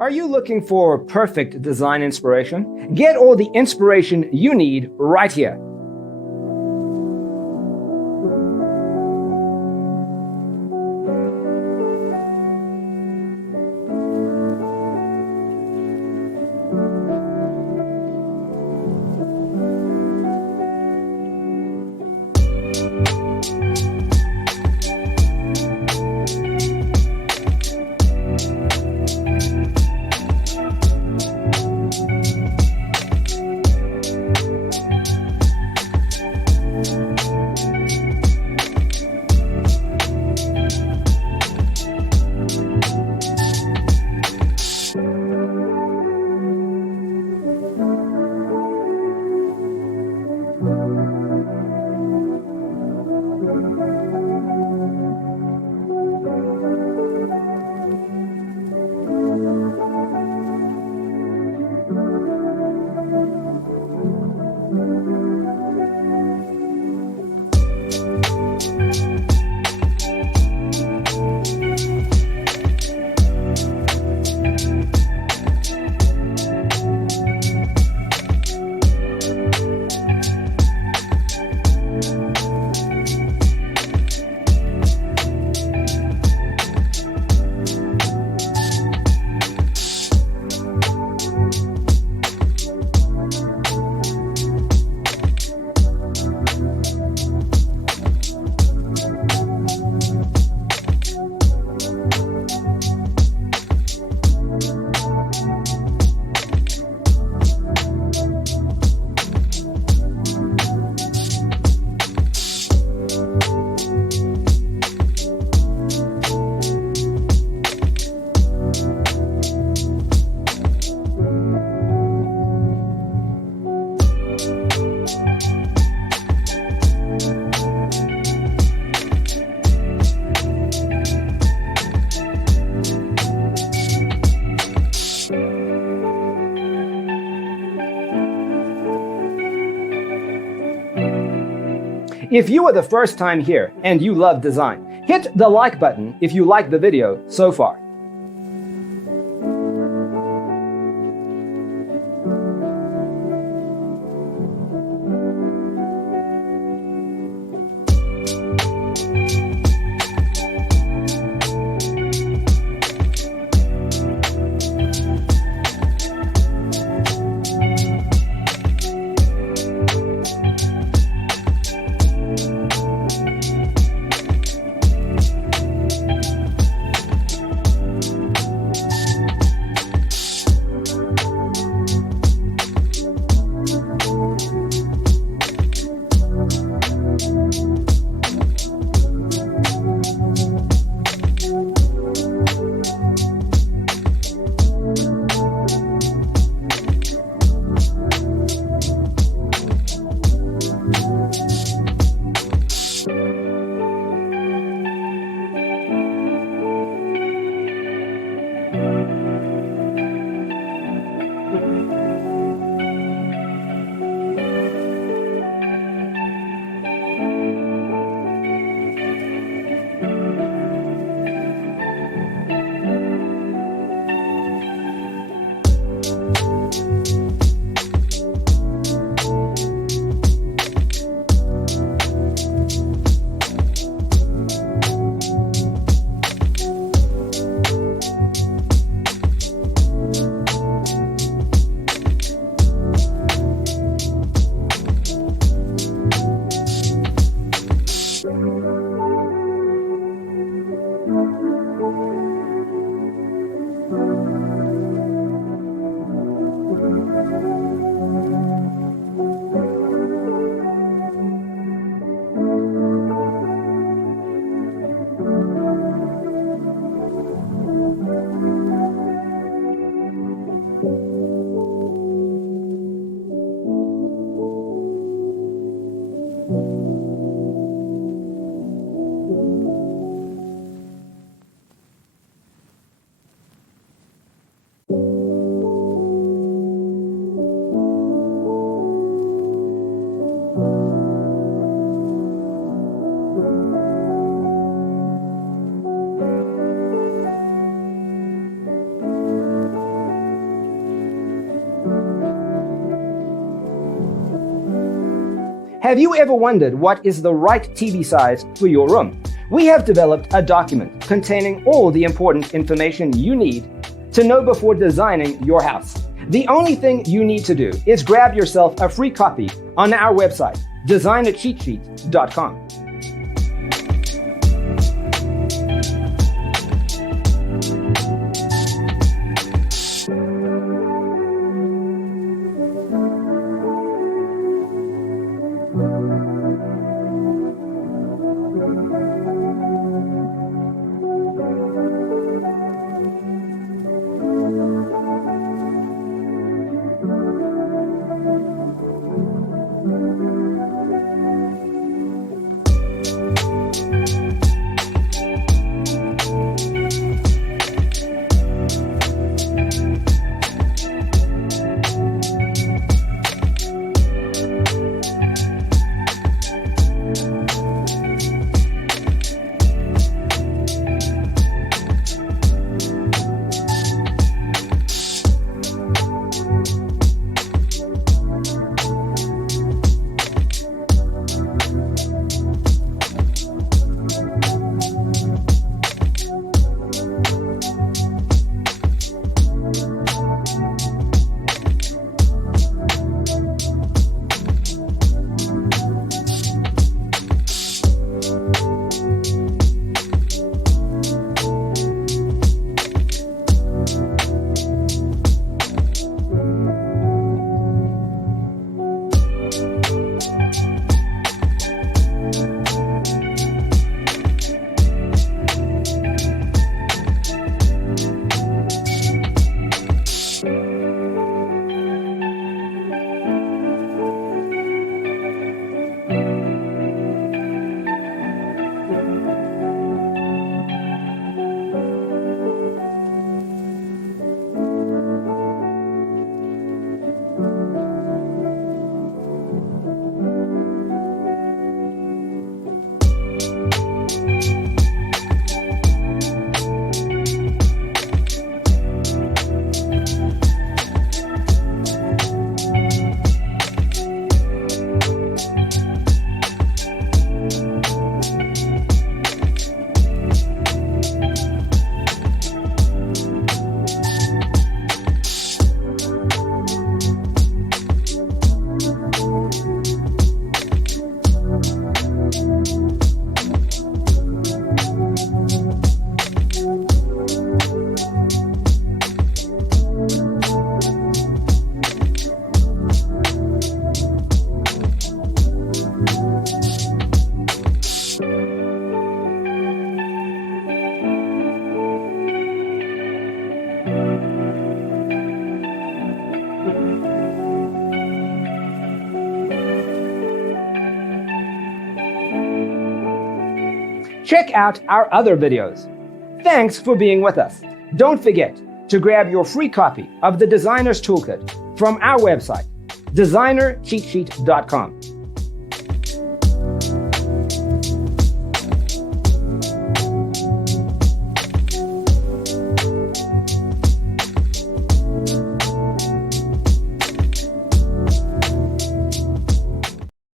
Are you looking for perfect design inspiration? Get all the inspiration you need right here. If you are the first time here and you love design, hit the like button if you like the video so far. Have you ever wondered what is the right TV size for your room? We have developed a document containing all the important information you need to know before designing your house. The only thing you need to do is grab yourself a free copy on our website, designercheatsheet.com. Check out our other videos. Thanks for being with us. Don't forget to grab your free copy of the Designer's Toolkit from our website, designercheatsheet.com.